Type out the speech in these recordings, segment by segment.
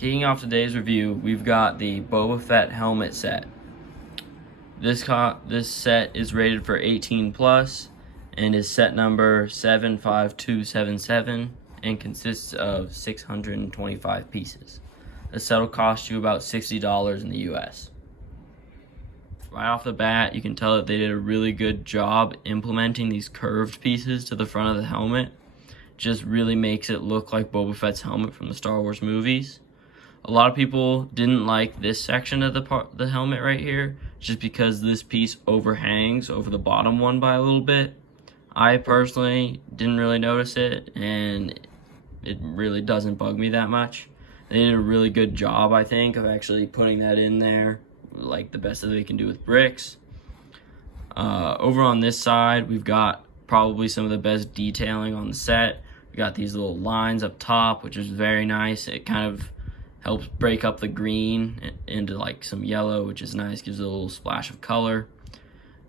Kicking off today's review, we've got the Boba Fett helmet set. This set is rated for 18 plus and is set number 75277 and consists of 625 pieces. The set will cost you about $60 in the US. Right off the bat, you can tell that they did a really good job implementing these curved pieces to the front of the helmet. Just really makes it look like Boba Fett's helmet from the Star Wars movies. A lot of people didn't like this section of the helmet right here, just because this piece overhangs over the bottom one by a little bit. I personally didn't really notice it, and it really doesn't bug me that much. They did a really good job, I think, of actually putting that in there, like the best that they can do with bricks. Over on this side, we've got probably some of the best detailing on the set. We got these little lines up top, which is very nice. It kind of helps break up the green into like some yellow, which is nice, gives it a little splash of color.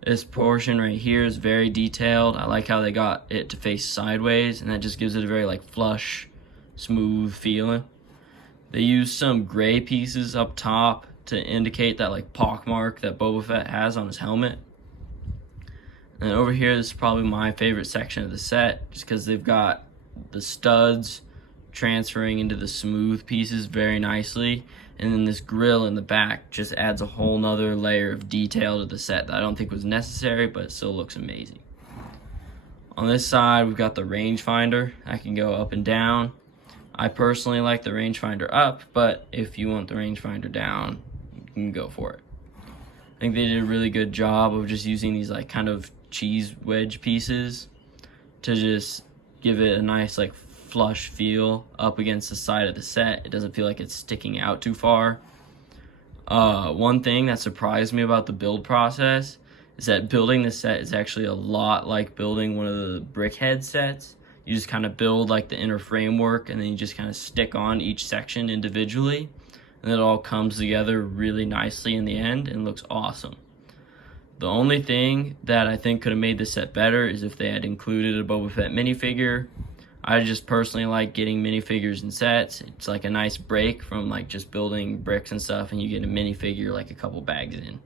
This portion right here is very detailed. I like how they got it to face sideways, and that just gives it a very like flush, smooth feeling. They used some gray pieces up top to indicate that like pockmark that Boba Fett has on his helmet. And over here, this is probably my favorite section of the set, just because they've got the studs transferring into the smooth pieces very nicely, and then this grill in the back just adds a whole nother layer of detail to the set that I don't think was necessary, but it still looks amazing. On this side, we've got the rangefinder. I can go up and down. I personally like the rangefinder up, but if you want the rangefinder down, you can go for it. I think they did a really good job of just using these like kind of cheese wedge pieces to just give it a nice like flush feel up against the side of the set. It doesn't feel like it's sticking out too far. One thing that surprised me about the build process is that building the set is actually a lot like building one of the brickhead sets. You just kind of build like the inner framework, and then you just kind of stick on each section individually, and it all comes together really nicely in the end and looks awesome. The only thing that I think could have made this set better is if they had included a Boba Fett minifigure. I just personally like getting minifigures and sets. It's like a nice break from like just building bricks and stuff, and you get a minifigure like a couple bags in.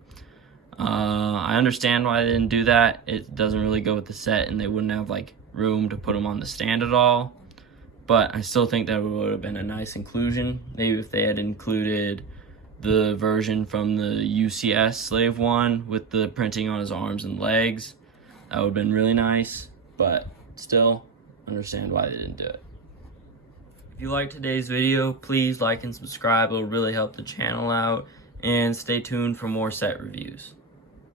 I understand why they didn't do that. It doesn't really go with the set, and they wouldn't have like room to put them on the stand at all. But I still think that would have been a nice inclusion. Maybe if they had included the version from the UCS Slave One with the printing on his arms and legs, that would have been really nice. But still, understand why they didn't do it. If you liked today's video, please like and subscribe. It'll really help the channel out, and stay tuned for more set reviews.